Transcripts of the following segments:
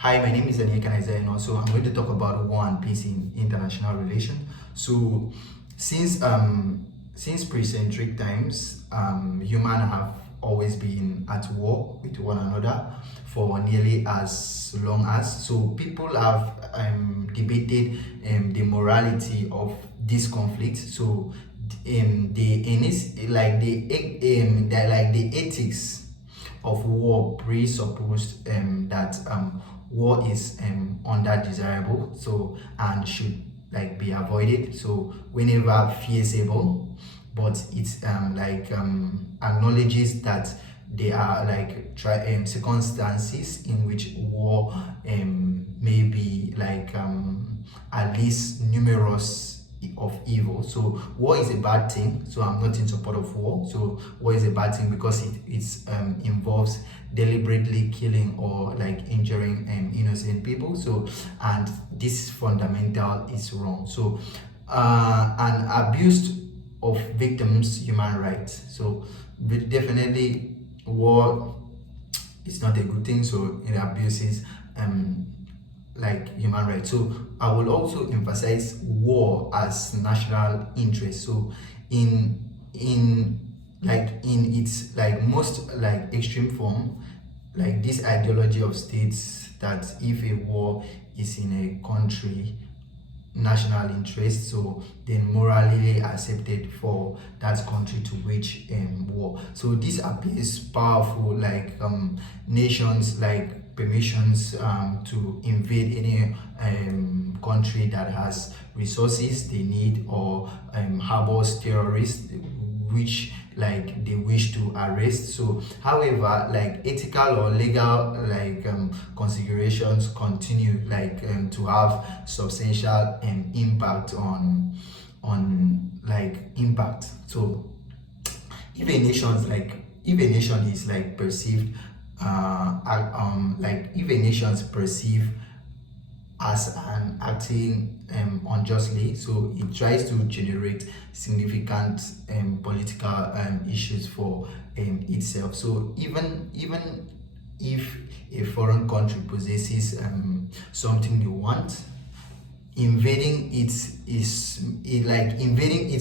Hi, my name is Anieka Isaiah, and also I'm going to talk about war and peace in international relations. So, since since pre-centric times, humans have always been at war with one another for nearly as long as. So, people have debated the morality of this conflict. So, the ethics of war presupposed that war is undesirable, so and should be avoided, so whenever feasible, but it acknowledges that there are circumstances in which war may be at least numerous of evil. So war is a bad thing, so I'm not in support of war. So war is a bad thing because it involves deliberately killing or injuring innocent people. So, and this fundamental is wrong. So an abuse of victims human rights. So but definitely war is not a good thing, so it abuses human rights. So I will also emphasize war as national interest. So in in its most extreme form, this ideology of states that if a war is in a country national interest, so then morally accepted for that country to wage war. So this appears powerful, nations permissions to invade any country that has resources they need, or harbors terrorists which they wish to arrest. So however, ethical or legal considerations continue to have substantial impact on impact. So if a nation is perceived if a nation is perceived as an acting unjustly, so it tries to generate significant political issues for itself. So even if a foreign country possesses something you want, invading it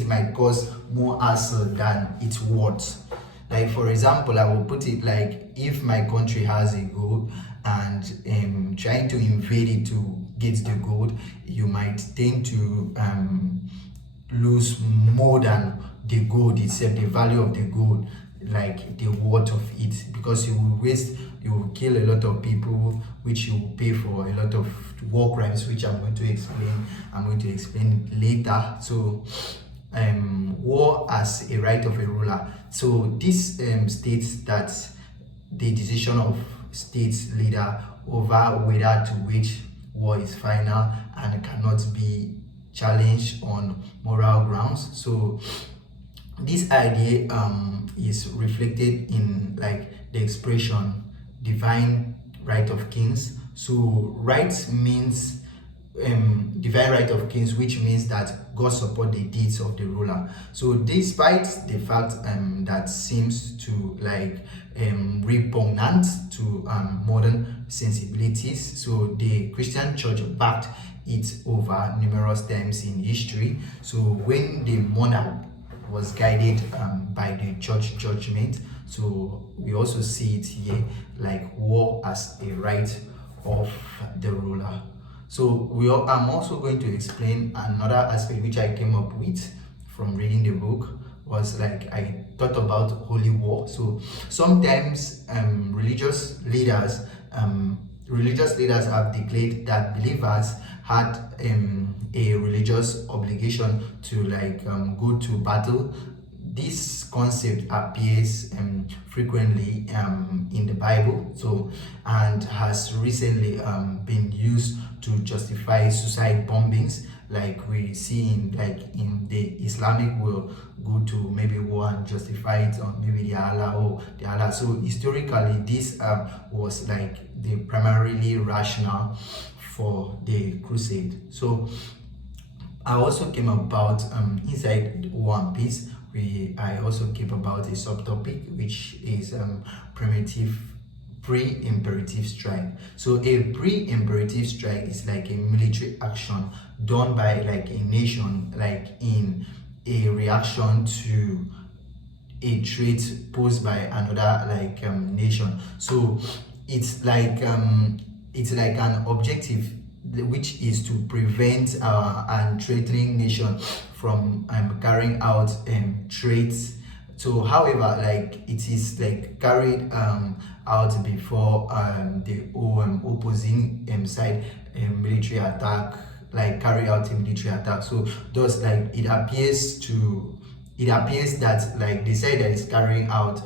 might cause more hassle than it's worth. For example, I will put it if my country has a gold and trying to invade it to get the gold, you might tend to lose more than the gold itself, the value of the gold, the worth of it, because you will kill a lot of people, which you will pay for a lot of war crimes, which I'm going to explain later. So war as a right of a ruler. So this states that the decision of states leader over whether to wage war is final and cannot be challenged on moral grounds. So this idea is reflected in the expression divine right of kings. So right means divine right of kings, which means that God support the deeds of the ruler. So despite the fact that seems to repugnant to modern sensibilities, so the Christian church backed it over numerous times in history. So when the monarch was guided by the church judgment, so we also see it here, war as a right of the ruler. So I'm also going to explain another aspect which I came up with from reading the book. Was I thought about holy war. So sometimes religious leaders have declared that believers had a religious obligation to go to battle. This concept appears frequently in the Bible, so and has recently been used to justify suicide bombings, we see in the Islamic world, go to maybe war and justify it on maybe the Allah. So historically, this was the primarily rational for the crusade. So I also came about inside War and Peace. I also came about a subtopic which is primitive pre-imperative strike. So a pre-imperative strike is like a military action done by like a nation, like in a reaction to a threat posed by another like nation. So it's like an objective which is to prevent and threatening nation from carrying out threats. So however, like it is like carried out before the opposing side military attack, like carry out a military attack. So thus like it appears that like the side that is carrying out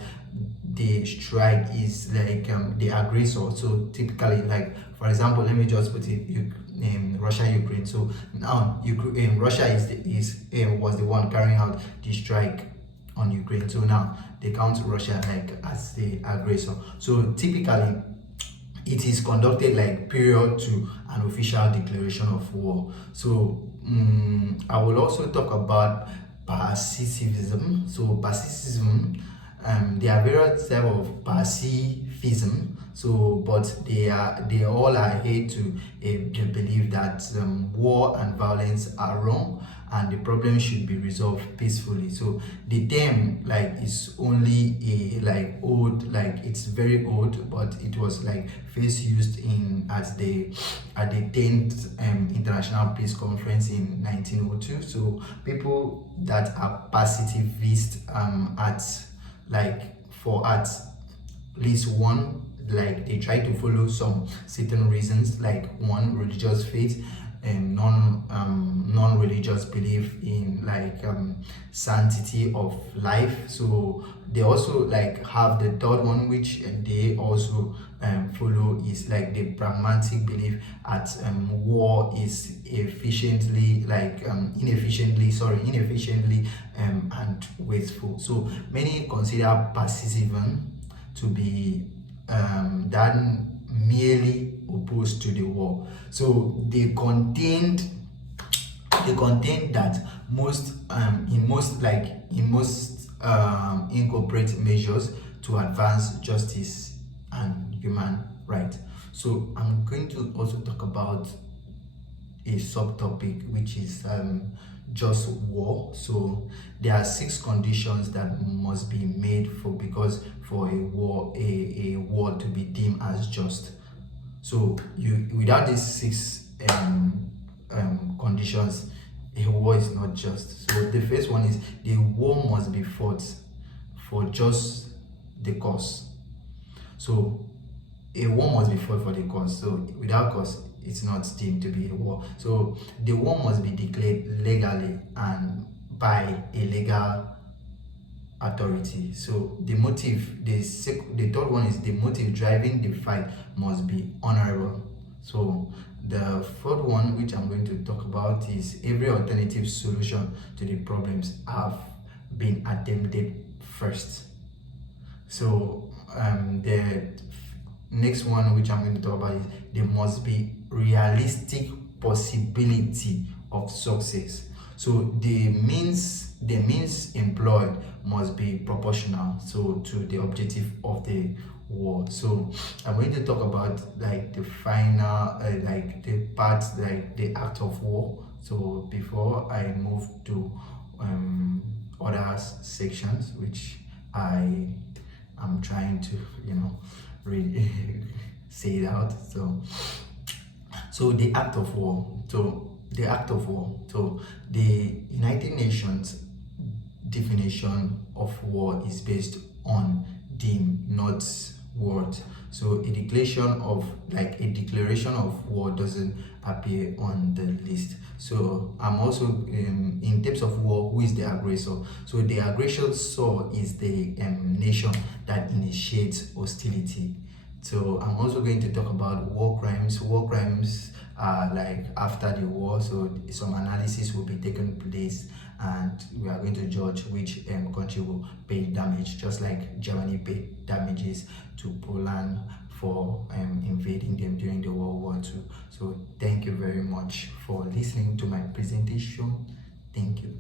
the strike is like the aggressor. So typically, like for example, let me just put it, Russia Ukraine. So now Russia was the one carrying out the strike on Ukraine. So now they count Russia like as the aggressor. So typically it is conducted like period to an official declaration of war. So I will also talk about pacifism. So pacifism, there are various types of pacifism. So but they all are here to believe that war and violence are wrong and the problem should be resolved peacefully. So the term like is only a like old, like it's very old, but it was like first used in at the 10th International Peace Conference in 1902. So people that are pacifist at least one, like they try to follow some certain reasons, like one, religious faith, and non-religious belief in like sanctity of life. So they also like have the third one, which they also follow, is like the pragmatic belief at war is inefficiently and wasteful. So many consider pacifism to be than merely opposed to the war. So they contained that in most incorporate measures to advance justice and human rights. So I'm going to also talk about a subtopic which is just war. So there are 6 conditions that must be made for a war to be deemed as just. So without these 6 conditions, a war is not just. So the first one is the war must be fought for just the cause. So a war must be fought for the cause. So without cause, it's not deemed to be a war. So the war must be declared legally and by a legal authority. So the motive, the third one is the motive driving the fight must be honorable. So the fourth one, which I'm going to talk about, is every alternative solution to the problems have been attempted first. So the next one, which I'm going to talk about, is there must be realistic possibility of success. So the means employed must be proportional to the objective of the war. So I'm going to talk about like the final like the part, like the act of war. So before I move to other sections, which I am trying to really say it out. So the act of war. So the United Nations definition of war is based on deem, not word. So a declaration of war doesn't appear on the list. So I'm also in terms of war, who is the aggressor? So the aggressor is the nation that initiates hostility. So I'm also going to talk about war crimes. War crimes are like after the war, so some analysis will be taking place and we are going to judge which country will pay damage, just like Germany paid damages to Poland for invading them during the World War II. So thank you very much for listening to my presentation. Thank you.